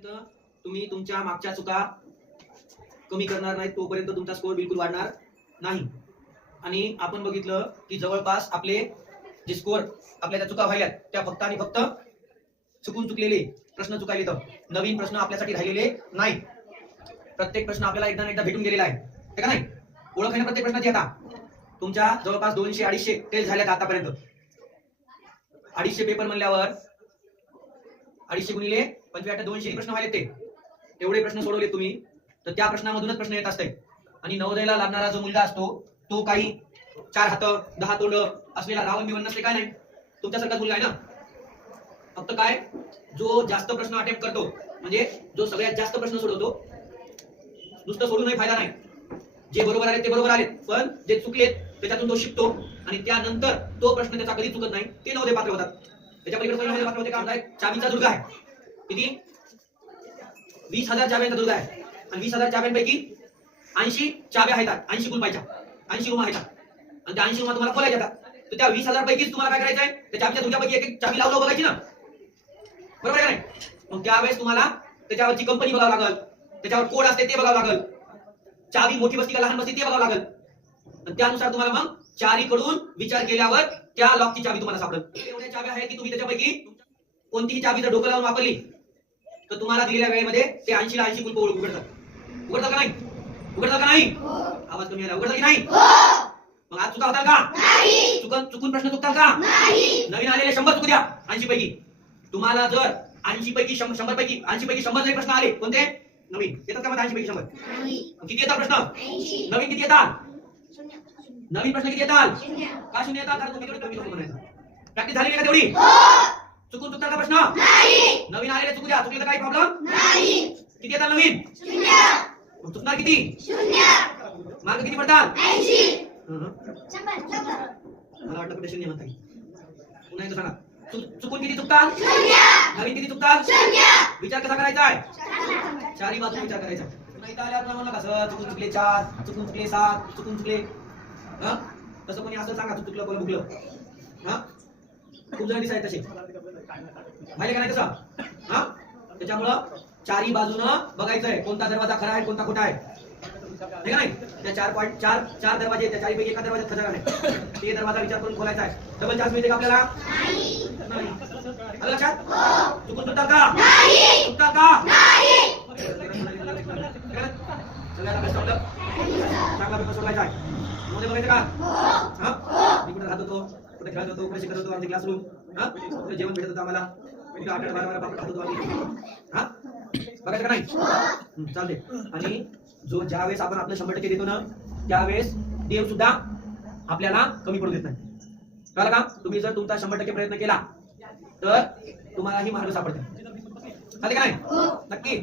जोपर्यंत तुम्ही तुमच्या मागच्या चुका कमी करणार नाही तोपर्यंत तुमचा स्कोअर बिलकुल वाढणार नाही. आणि आपण बघितलं की जवळपास आपले जे स्कोअर आपल्या ज्या चुका व्हायल्यात त्या फक्त आणि फक्त चुकून चुकलेले प्रश्न चुकायले तर नवीन प्रश्न आपल्यासाठी राहिलेले नाही प्रत्येक प्रश्न आपल्याला एकदा एकदा भेटून गेलेला आहे. का नाही? ओळख आहे ना प्रत्येक प्रश्नाची आता. तुमच्या जवळपास दोनशे अडीचशे टेस्ट झाल्यात आतापर्यंत. अडीचशे पेपर म्हणल्यावर अडीचशे गुणिले पंचवीस दोनशे प्रश्न व्हायले ते. एवढे प्रश्न सोडवले तुम्ही. तर त्या प्रश्नामधूनच प्रश्न येत असते आणि नवोदयला लागणारा जो मुलगा असतो तो काही चार हात दहा तोंड असलेला रावण बिवण नसले काय नाही? तुमच्यासारखाच मुलगा आहे ना? फक्त काय? जो जास्त प्रश्न अटेम्प्ट करतो म्हणजे जो सगळ्यात जास्त प्रश्न सोडवतो नुसतं सोडूनही फायदा नाही. जे बरोबर आले ते बरोबर आले पण जे चुकलेत त्याच्यातून तो शिकतो आणि त्यानंतर तो प्रश्न त्याचा कधी चुकत नाही ते नवोदय पात्र होतात. त्याच्या पलीकडे पात्र होते का चावीचा दुर्गा आहे. किती? वीस हजार चाव्यांचा दुर्गा आहे. आणि वीस हजार चाव्यांपैकी ऐंशी चाव्या आहेत. ऐंशी कुलपायच्या ऐंशी रुमा आहेत. आणि त्या ऐंशी रुमा तुम्हाला खोलायच्या तर त्या वीस हजार पैकीच तुम्हाला काय करायचं आहे त्या चाबीच्या दुर्गापैकी एक एक लावलं बघायची ना? बरोबर आहे नाही? मग त्यावेळेस तुम्हाला त्याच्यावरची कंपनी बघावं लागल. त्याच्यावर कोड असते ते बघावं लागल. चावी मोठी बसती का लहान बसती ते बघावं लागल. आणि त्यानुसार तुम्हाला मग चारीकडून विचार केल्यावर त्या लॉकची चावी तुम्हाला सापडेल. एवढ्या चाव्या आहेत की तुम्ही त्याच्यापैकी कोणतीही चावी जर डोकं लावून वापरली तर तुम्हाला दिलेल्या वेळेमध्ये ते ऐंशी ला ऐंशी कुलप उघडतात. उघडतात का नाही? उघडतात का नाही? आवाज कमी आला. उघडतात की नाही? मग आज चुका होतात का? चुकून चुकून प्रश्न चुकतात का? नवीन आलेले शंभर चुकू द्या. ऐंशी पैकी तुम्हाला जर ऐंशी पैकी शंभर पैकी ऐंशी पैकी शंभर जरी प्रश्न आले कोणते? नवीन. येतात का ऐंशी पैकी शंभर? किती येतात प्रश्न? नवीन किती येतात? नवीन प्रश्न किती येतात? का शून्य येतात? कारण तुम्ही कमी म्हणायचं. प्रॅक्टिस झाली का तेवढी? चुकतात का प्रश्न? नवीन आलेले चुकू द्या. चुकले तर काही प्रॉब्लेम किती येतात नवीन? चुकणार किती? मार्क किती पडतात. मला वाटलं कुठे शून्य म्हणता. पुन्हा एकदा सांगा. चुकून किती चुकतात? नवीन किती चुकतात? विचार कसा करायचा आहे? चारही बाजूने विचार करायचा. पुन्हा इथं आल्यावर म्हणू नका सर चुकून चुकले चार चुकून चुकले सात चुकून चुकले हं? तसं कोणी असं सांगा चुकलं कोणी भुकलं हा? खूप जण दिसायचे तसे. माहिती का नाही तसं? हा? त्याच्यामुळं चारही बाजूनं बघायचंय कोणता दरवाजा खरा आहे कोणता खोटा आहे. नाही का नाही? त्या चार पॉईंट चार चार दरवाजे त्या त्या चारपैकी एका दरवाजात खजाना नाही. ते दरवाजा विचार करून खोलायचा आहे. डबल चान्स मिळते का आपल्याला? आलं लक्षात? चुकून चुकतात का? चुकतात का? सगळ्यात बेस्ट आपलं. चांगला पेपर सोडायचा आहे. मध्ये बघायचं का? हा? होतो कुठे खेळत होतो आमचे क्लासरूम हा? जेवण भेटत होतं आम्हाला. आठवड्यात बारा बारा खात होतो आम्ही. हा? बघायचं का नाही? हं, चालते आणि जो ज्या वेळेस आपण आपलं शंभर टक्के देतो ना त्यावेळेस देव सुद्धा आपल्याला कमी पडू देत नाही. कळलं का? तुम्ही जर तुमचा शंभर टक्के प्रयत्न केला तर तुम्हालाही मार्ग सापडते चालते का नाही? नक्की?